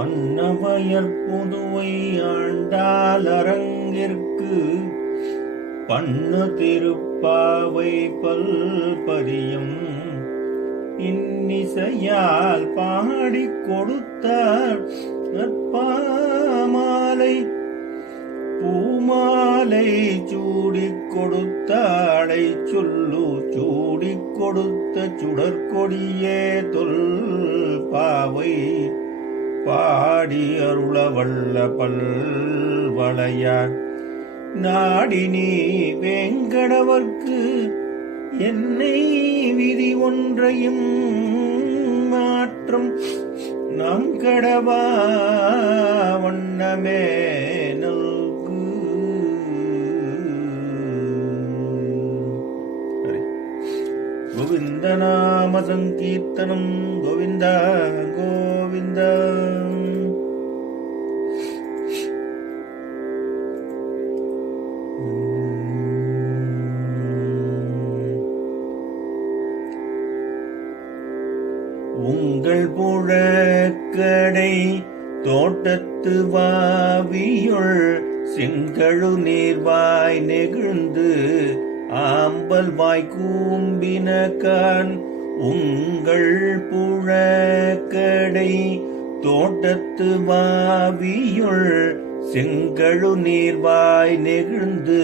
அன்னவயற் புதுவை ஆண்டால் அரங்கிற்கு பண்ணு திருப்பாவை பல்பதியம் இன்னிசையால் பாடிக் கொடுத்தார் நற்பாமாலை பூமாலை சூடிக் கொடுத்தாடை சொல்லு சூடிக் கொடுத்த சுடற்கொடியே தொல் பாவை பாடி அருளவல்ல பல்வளையார் நாடினி வேங்கடவர்க்கு என்னை விதி ஒன்றையும் மாற்றம் நம் கடவா வண்ணமே நல்கு. கோவிந்த நாம சங்கீர்த்தனம் கோவிந்த கோவிந்த. உங்கள் புழக்கடை தோட்டத்து வாவியுள் செங்கழு நீர்வாய் நெகிழ்ந்து ஆம்பல் வாய் கூம்பினகான் உங்கள் புழக்கடை தோட்டத்து வாவியுள் செங்கழு நீர்வாய் நெகிழ்ந்து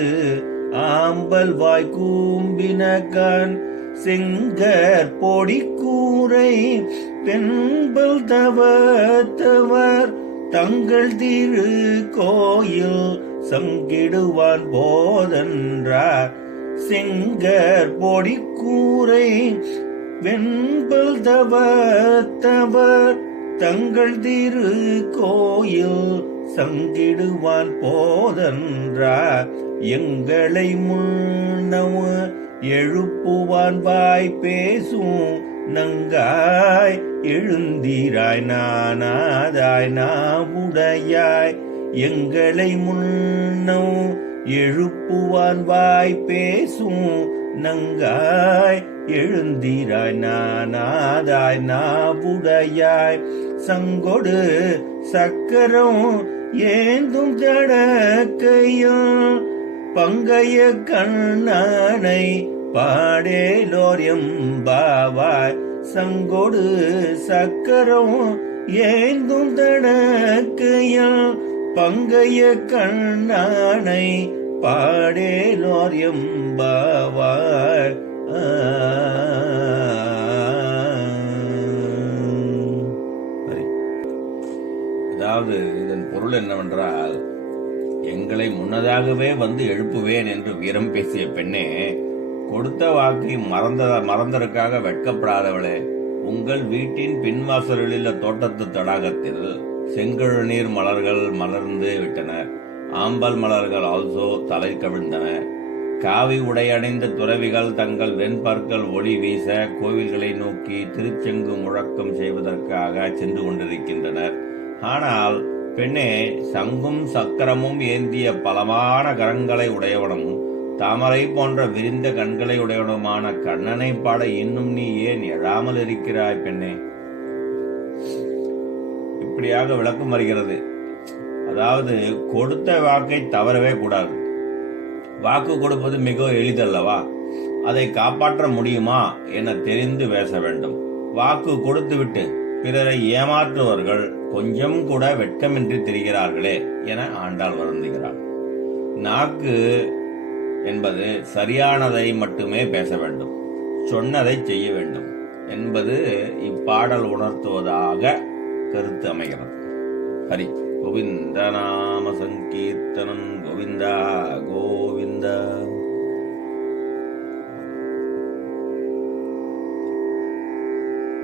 ஆம்பல் வாய் கூம்பினகான் செங்கர் பொடி கூரை பெண்பல் தவத்தவர் தங்கள் திரு கோயில் சங்கிடுவான் போதென்றார். செங்கர் பொடி கூரை வெண்பல் தவத்தவர் தங்கள் திரு கோயில் சங்கிடுவான் போதென்றார். எங்களை முன்னவ எழுப்புவான் வாய் பேசும் நங்காய் எழுந்தீராய் நானாதாய் நாவுடையாய். எங்களை முன்னோ எழுப்புவான் வாய் பேசும் நங்காய் எழுந்தீராய் நானாதாய் நாவுடையாய். சங்கொடு சக்கரம் ஏந்தும் தடக்கையும் பங்கைய கண்ணனை பாடேலோர் எம்பாவாய். சங்கொடு சக்கரம் ஏந்தும் தடக்கையும் பங்கைய கண்ணனை பாடேலோர் எம்பாவாய். அதாவது இதன் பொருள் என்னவென்றால், எங்களை முன்னதாகவே வந்து எழுப்புவேன் என்று வீரம் பேசிய பெண்ணே, கொடுத்த வாக்கை மறந்ததற்காக வெட்கப்படாதவளே, உங்கள் வீட்டின் பின்வாசலில் தோட்டத்து தடாகத்தில் செங்கழு நீர் மலர்கள் மலர்ந்து விட்டன. ஆம்பல் மலர்கள் ஆல்சோ தலை கவிழ்ந்தன. காவி உடையணிந்த துறவிகள் தங்கள் வெண்பற்கள் ஒளி வீச கோவில்களை நோக்கி திருச்செங்கு முழக்கம் செய்வதற்காக சென்று கொண்டிருக்கின்றனர். ஆனால் பெண்ணே, சங்கும் சக்கரமும் ஏந்திய பலமான கரங்களை உடையவனும் தாமரை போன்ற விரிந்த கண்களை உடையவனுமான கண்ணனை பாட இன்னும் நீ ஏன் எழாமல் இருக்கிறாய் பெண்ணே? இப்படியாக விளக்கம் வருகிறது. அதாவது, கொடுத்த வாக்கை தவறவே கூடாது. வாக்கு கொடுப்பது மிக எளிதல்லவா? அதை காப்பாற்ற முடியுமா என தெரிந்து பேச வேண்டும். வாக்கு கொடுத்துவிட்டு பிறரை ஏமாற்றுவர்கள் கொஞ்சம் கூட வெட்கமின்றி திரிகிறார்களே என ஆண்டாள் வருந்துகிறார். நாக்கு என்பது சரியானதை மட்டுமே பேச வேண்டும், சொன்னதை செய்ய வேண்டும் என்பது இப்பாடல் உணர்த்துவதாக கருத்து அமைகிறது. ஹரி கோவிந்த நாம சங்கீர்த்தனம் கோவிந்தா